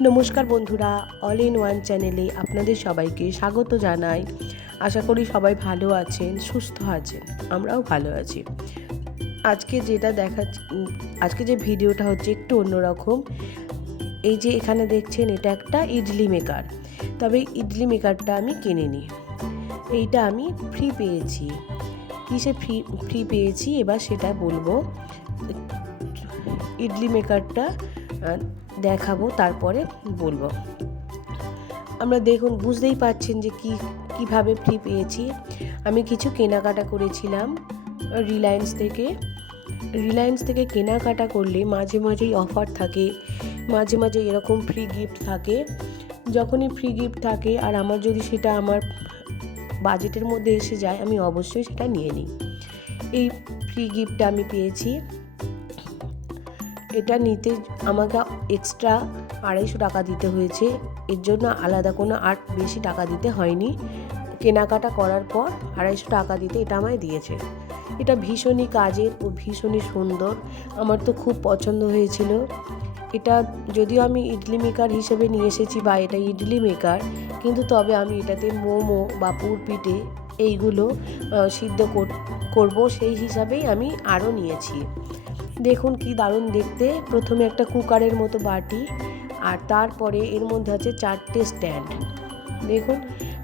নমস্কার বন্ধুরা all in one চ্যানেলে আপনাদের সবাইকে স্বাগত জানাই। আশা করি সবাই ভালো আছেন, সুস্থ আছেন, আমরাও ভালো আছি। আজকে যেটা দেখা, আজকে যে ভিডিওটা হচ্ছে একটু অন্যরকম, এই যে এখানে দেখছেন এটা একটা ইডলি মেকার। তবে ইডলি মেকারটা আমি কিনিনি। এইটা আমি ফ্রি পেয়েছি। কিসে ফ্রি ফ্রি পেয়েছি? এবার সেটা বলব। ইডলি মেকারটা দেখাবো, তারপরে বলব। আমরা দেখুন, বুঝতেই পারছেন যে কি, কীভাবে ফ্রি পেয়েছি। আমি কিছু কেনাকাটা করেছিলাম রিলায়েন্স থেকে। রিলায়েন্স থেকে কেনাকাটা করলে মাঝে মাঝেই অফার থাকে, মাঝে মাঝে এরকম ফ্রি গিফট থাকে। যখনই ফ্রি গিফট থাকে আর আমার যদি সেটা আমার বাজেটের মধ্যে এসে যায়, আমি অবশ্যই সেটা নিয়ে নিই। এই ফ্রি গিফটটা আমি পেয়েছি। এটা নিতে আমাকে এক্সট্রা আড়াইশো টাকা দিতে হয়েছে। এর জন্য আলাদা কোনো আর বেশি টাকা দিতে হয়নি। কেনাকাটা করার পর আড়াইশো টাকা দিতে এটা আমায় দিয়েছে। এটা ভীষণই কাজের ও ভীষণই সুন্দর। আমার তো খুব পছন্দ হয়েছিল। এটা যদিও আমি ইডলি মেকার হিসেবে নিয়ে এসেছি বা এটা ইডলি মেকার কিন্তু তবে আমি এটাতে মোমো বা পুরপিঠে এইগুলো সিদ্ধ কর- করব সেই হিসাবেই আমি আরও নিয়েছি। দেখুন কি দারুণ দেখতে। প্রথমে একটা কুকারের মতো বাটি আর তারপরে এর মধ্যে আছে চারটে স্ট্যান্ড। দেখুন,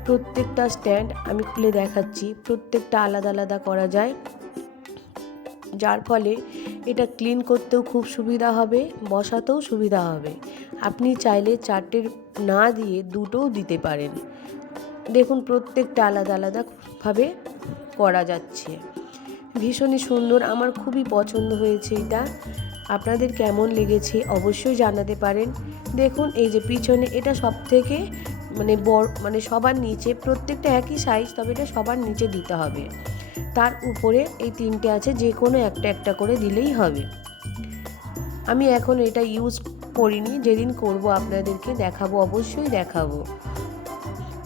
প্রত্যেকটা স্ট্যান্ড আমি খুলে দেখাচ্ছি, প্রত্যেকটা আলাদা আলাদা করা যায়। যার ফলে এটা ক্লিন করতেও খুব সুবিধা হবে, বসাতেও সুবিধা হবে। আপনি চাইলে চারটের না দিয়ে দুটোও দিতে পারেন। দেখুন, প্রত্যেকটা আলাদা আলাদাভাবে করা যাচ্ছে। ভীষণই সুন্দর, আমার খুবই পছন্দ হয়েছে এটা। আপনাদের কেমন লেগেছে অবশ্যই জানাতে পারেন। দেখুন, এই যে পিছনে, এটা সব থেকে মানে বড় মানে সবার নিচে, প্রত্যেকটা একই সাইজ তবে এটা সবার নিচে দিতে হবে। তার উপরে এই তিনটে আছে, যে কোনো একটা একটা করে দিলেই হবে। আমি এখন এটা ইউজ করিনি, যেদিন করব আপনাদেরকে দেখাবো, অবশ্যই দেখাবো।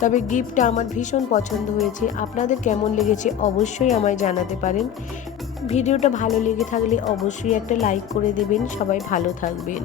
তবে গিফটটা আমার ভীষণ পছন্দ হয়েছে। আপনাদের কেমন লেগেছে অবশ্যই আমায় জানাতে পারেন। ভিডিওটা ভালো লেগে থাকলে অবশ্যই একটা লাইক করে দেবেন। সবাই ভালো থাকবেন।